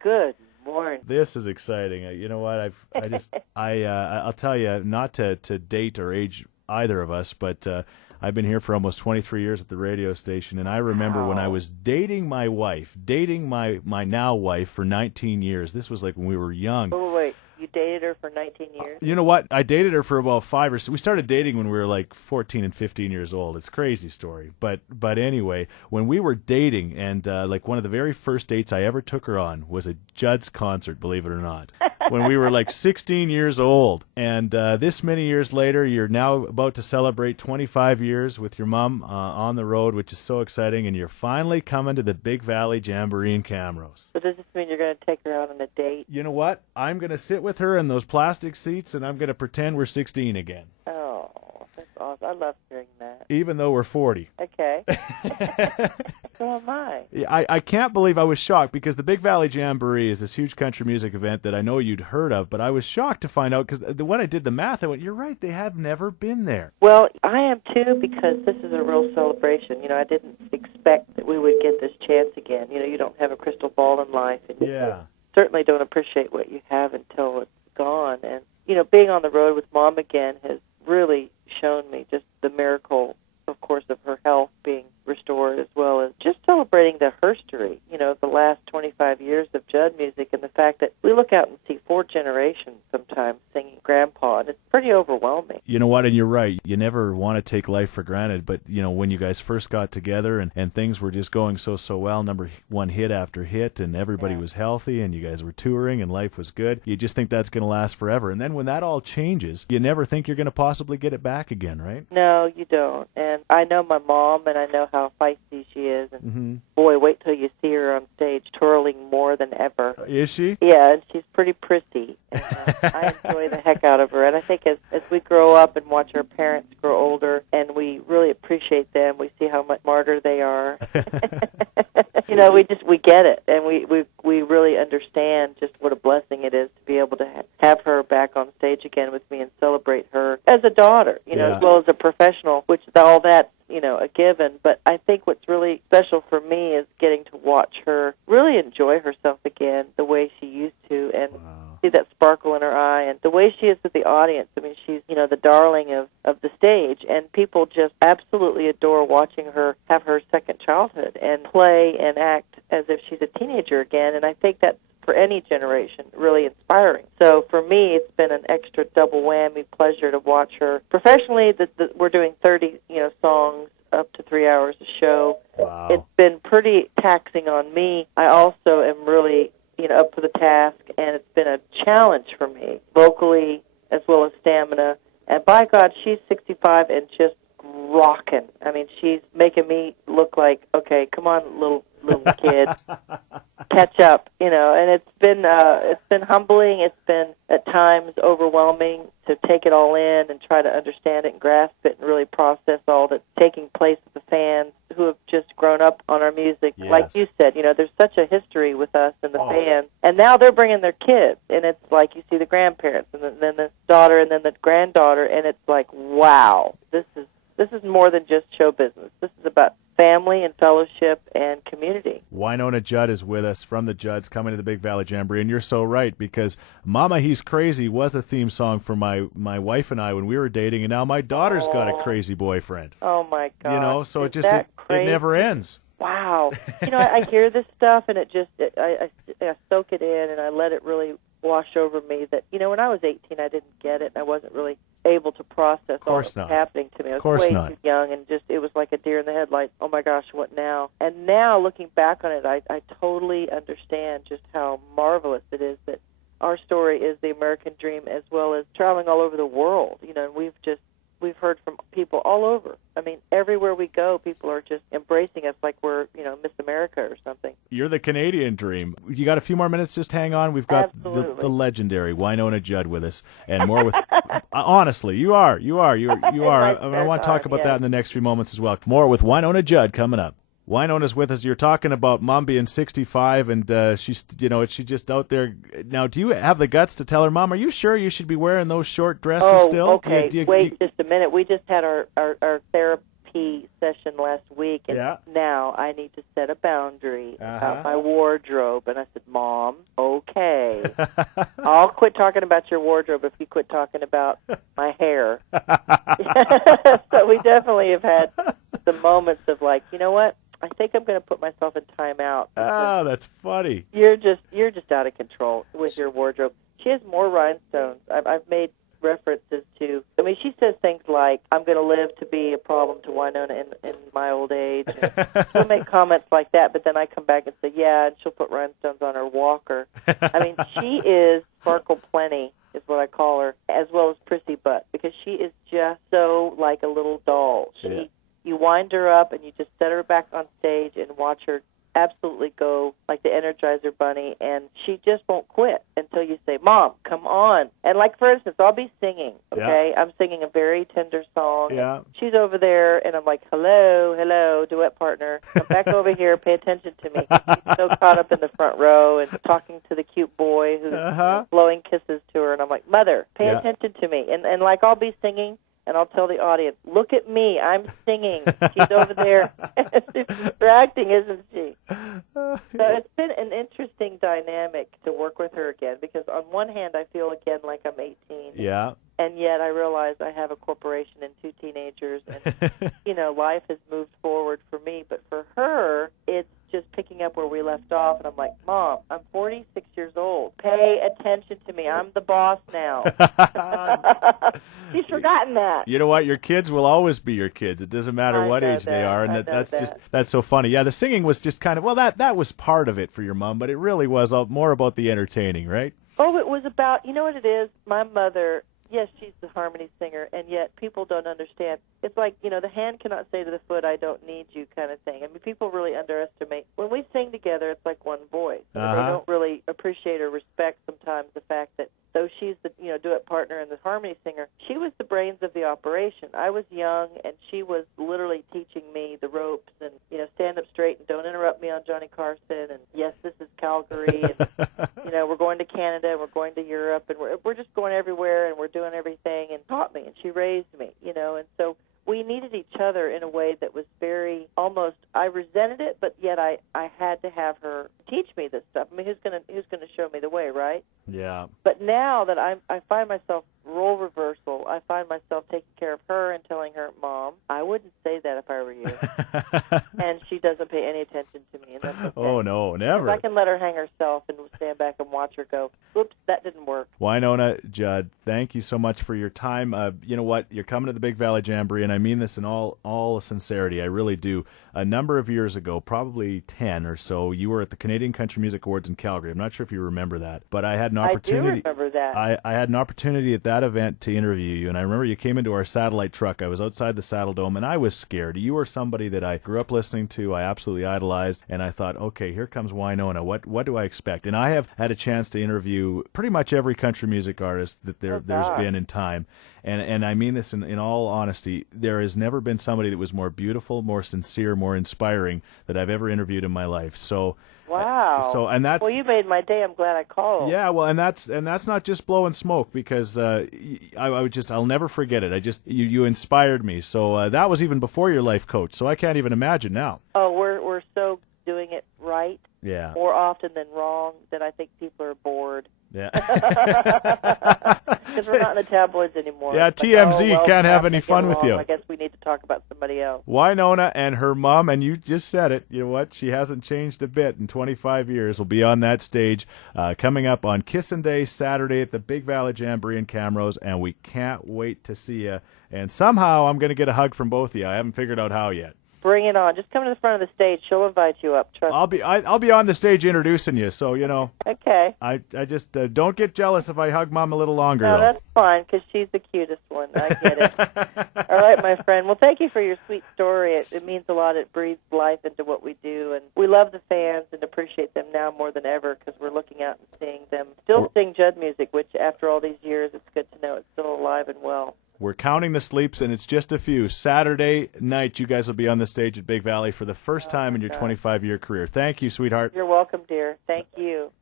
Good morning. This is exciting. You know what? I'll tell you, not to date or age either of us, but I've been here for almost 23 years at the radio station, and I remember when I was dating my wife, my now wife for 19 years. This was like when we were young. Oh, wait. You dated her for 19 years? You know what? I dated her for about 5 or 6. We started dating when we were like 14 and 15 years old. It's a crazy story. But anyway, when we were dating, and like one of the very first dates I ever took her on was a Judds concert, believe it or not, when we were like 16 years old. And this many years later, you're now about to celebrate 25 years with your mom on the road, which is so exciting. And you're finally coming to the Big Valley Jamboree in Camrose. So does this mean you're going to take her out on a date? You know what? I'm going to sit with her in those plastic seats, and I'm going to pretend we're 16 again. Oh, that's awesome. I love hearing that. Even though we're 40. Okay. So am I. I can't believe I was shocked, because the Big Valley Jamboree is this huge country music event that I know you'd heard of, but I was shocked to find out, because when I did the math, I went, you're right, they have never been there. Well, I am too, because this is a real celebration. You know, I didn't expect that we would get this chance again. You know, you don't have a crystal ball in life, and you certainly don't appreciate what you have until it's gone. And, you know, being on the road with Mom again has really shown me just the miracle, of course, of her health being restored, as well as just celebrating the herstory, you know, the last 25 years of Judd music, and the fact that we look out and see 4 generations sometimes singing Grandpa, and it's pretty overwhelming. You know what, and you're right. You never want to take life for granted, but, you know, when you guys first got together and things were just going so well, number one hit after hit, and everybody was healthy, and you guys were touring, and life was good, you just think that's going to last forever. And then when that all changes, you never think you're going to possibly get it back again, right? No, you don't. And I know my mom, and I know how feisty she is, and boy, wait till you see her on stage twirling more than ever. Is she? Yeah, and she's pretty prissy. And, I enjoy the heck out of her, and I think as we grow up and watch our parents grow older, and we really appreciate them, we see how much smarter they are. You know, we get it, and we really understand just what a blessing it is to be able to have her back on stage again with me and celebrate her as a daughter, you know, as well as a professional, which all that, you know, a given. But I think what's really special for me is getting to watch her really enjoy herself again the way she used to, and see that sparkle in her eye, and the way she is with the audience. I mean, she's, you know, the darling of the stage, and people just absolutely adore watching her have her second childhood and play and act as if she's a teenager again. And I think that's, for any generation, really inspiring. So for me, it's been an extra double whammy pleasure to watch her. Professionally, we're doing 30, you know, songs, up to 3 hours a show. Wow. It's been pretty taxing on me. I also am really, you know, up for the task, and it's been a challenge for me, vocally as well as stamina. And by God, she's 65 and just rocking. I mean, she's making me look like, okay, come on, little kid, catch up, you know. And it's been humbling. It's been at times overwhelming to take it all in and try to understand it and grasp it and really process all that's taking place with the fans who have just grown up on our music. Yes. Like you said, you know, there's such a history with us and the fans, and now they're bringing their kids, and it's like you see the grandparents and then the daughter and then the granddaughter, and it's like, wow, this is more than just show business. This is about family and fellowship and community. Wynonna Judd is with us from the Judds, coming to the Big Valley Jamboree, and you're so right, because Mama He's Crazy was a theme song for my wife and I when we were dating, and now my daughter's got a crazy boyfriend. Oh, my God. You know, so it never ends. Wow. You know, I hear this stuff, and I soak it in, and I let it really wash over me that, you know, when I was 18, I didn't get it, and I wasn't really able to process all that was happening to me. I was way too young, and just, it was like a deer in the headlights. Oh my gosh, what now? And now, looking back on it, I totally understand just how marvelous it is that our story is the American dream, as well as traveling all over the world. You know, and we've heard from people all over. I mean, everywhere we go, people are just embracing us like we're, you know, Miss America or something. You're the Canadian dream. You got a few more minutes? Just hang on. We've got the legendary Wynonna Judd with us, and more with. Honestly, you are. I want to talk about that in the next few moments as well. More with Wynonna Judd coming up. Wynonna's with us. You're talking about Mom being 65, and she's just out there now. Do you have the guts to tell her, Mom, are you sure you should be wearing those short dresses still? Okay. Wait just a minute. We just had our therapy session last week, and now I need to set a boundary about my wardrobe. And I said, Mom, okay, I'll quit talking about your wardrobe if you quit talking about my hair. So we definitely have had some moments of like, you know what? I think I'm going to put myself in timeout. Oh, that's funny. You're just out of control with your wardrobe. She has more rhinestones. I've made references to. I mean, she says things like, "I'm going to live to be a problem to Wynonna in my old age." And she'll make comments like that, but then I come back and say, "Yeah," and she'll put rhinestones on her walker. I mean, she is sparkle plenty, is what I call her, as well as prissy butt, because she is just so like a little doll. You wind her up and you just set her back on stage and watch her absolutely go like the Energizer Bunny, and she just won't quit until you say, Mom, come on. And like, for instance, I'll be singing, okay? I'm singing a very tender song. Yeah. She's over there, and I'm like, hello, duet partner. Come back over here, pay attention to me. She's so caught up in the front row and talking to the cute boy who's blowing kisses to her, and I'm like, Mother, pay attention to me. And like, I'll be singing, and I'll tell the audience, look at me, I'm singing. She's over there. She's distracting, isn't she? So it's been an interesting dynamic to work with her again, because on one hand, I feel again like I'm 18. Yeah. And yet I realize I have a corporation and 2 teenagers, and, you know, life has moved forward for me. But for her, it's just picking up where we left off, and I'm like, Mom, I'm 46 years old. Pay attention to me. I'm the boss now. She's forgotten that. You know what? Your kids will always be your kids. It doesn't matter what age they are, and that's so funny. Yeah, the singing was just kind of, well, that was part of it for your mom, but it really was more about the entertaining, right? Oh, it was about, you know what it is? My mother, yes, she's the harmony singer, and yet people don't understand. It's like, you know, the hand cannot say to the foot, I don't need you kind of thing. I mean, people really underestimate. When we sing together, it's like one voice. They don't really appreciate or respect sometimes the fact that though she's the, you know, duet partner and the harmony singer, she was the brains of the operation. I was young, and she was literally teaching me the ropes and, you know, stand up straight and don't interrupt me on Johnny Carson, and yes, this is Calgary, and, you know, we're going to Canada, and we're going to Europe, and we're just going everywhere, and we're doing everything, and taught me, and she raised me, you know, and so we needed each other in a way that was very almost, I resented it, but yet I had to have her teach me this stuff. I mean, who's gonna show me the way, right? Yeah. But now that I find myself role reversal, I find myself taking care of her and telling her, Mom, I wouldn't say that if I were you. And she doesn't pay any attention to me. And that's okay. Oh, no, never. I can let her hang herself and stand back and watch her go, whoops, that didn't work. Wynonna Judd, thank you so much for your time. You know what? You're coming to the Big Valley Jamboree, and I mean this in all sincerity. I really do. A number of years ago, probably 10 or so, you were at the Canadian Country Music Awards in Calgary. I'm not sure if you remember that, but I had an opportunity. I do remember that. I had an opportunity at that event to interview you, and I remember you came into our satellite truck. I was outside the Saddle Dome, and I was scared. You were somebody that I grew up listening to, I absolutely idolized, and I thought, okay, here comes Wynonna. What do I expect? And I have had a chance to interview pretty much every country music artist that there's been in time. And I mean this in all honesty. There has never been somebody that was more beautiful, more sincere, more inspiring that I've ever interviewed in my life. So wow. And that's, well, you made my day. I'm glad I called. Yeah, well, and that's not just blowing smoke, because I'll never forget it. You inspired me. So that was even before your life coach. So I can't even imagine now. Oh, we're so doing it right. Yeah. More often than wrong, that I think people are bored. Yeah. Because we're not in the tabloids anymore. Yeah, TMZ can't have any fun with you. I guess we need to talk about somebody else. Wynonna and her mom, and you just said it, you know what? She hasn't changed a bit in 25 years. Will be on that stage coming up on Kissin' Day Saturday at the Big Valley Jamboree in Camrose, and we can't wait to see you. And somehow I'm going to get a hug from both of you. I haven't figured out how yet. Bring it on. Just come to the front of the stage. She'll invite you up. Trust me. I'll be on the stage introducing you, so, you know. Okay. I just don't get jealous if I hug Mom a little longer, no, though. That's fine, because she's the cutest one. I get it. All right, my friend. Well, thank you for your sweet story. It means a lot. It breathes life into what we do, and we love the fans and appreciate them now more than ever, because we're looking out and seeing them still sing Judd music, which after all these years, it's good to know it's still alive and well. We're counting the sleeps, and it's just a few. Saturday night, you guys will be on the stage at Big Valley for the first time in your 25-year career. Thank you, sweetheart. You're welcome, dear. Thank you.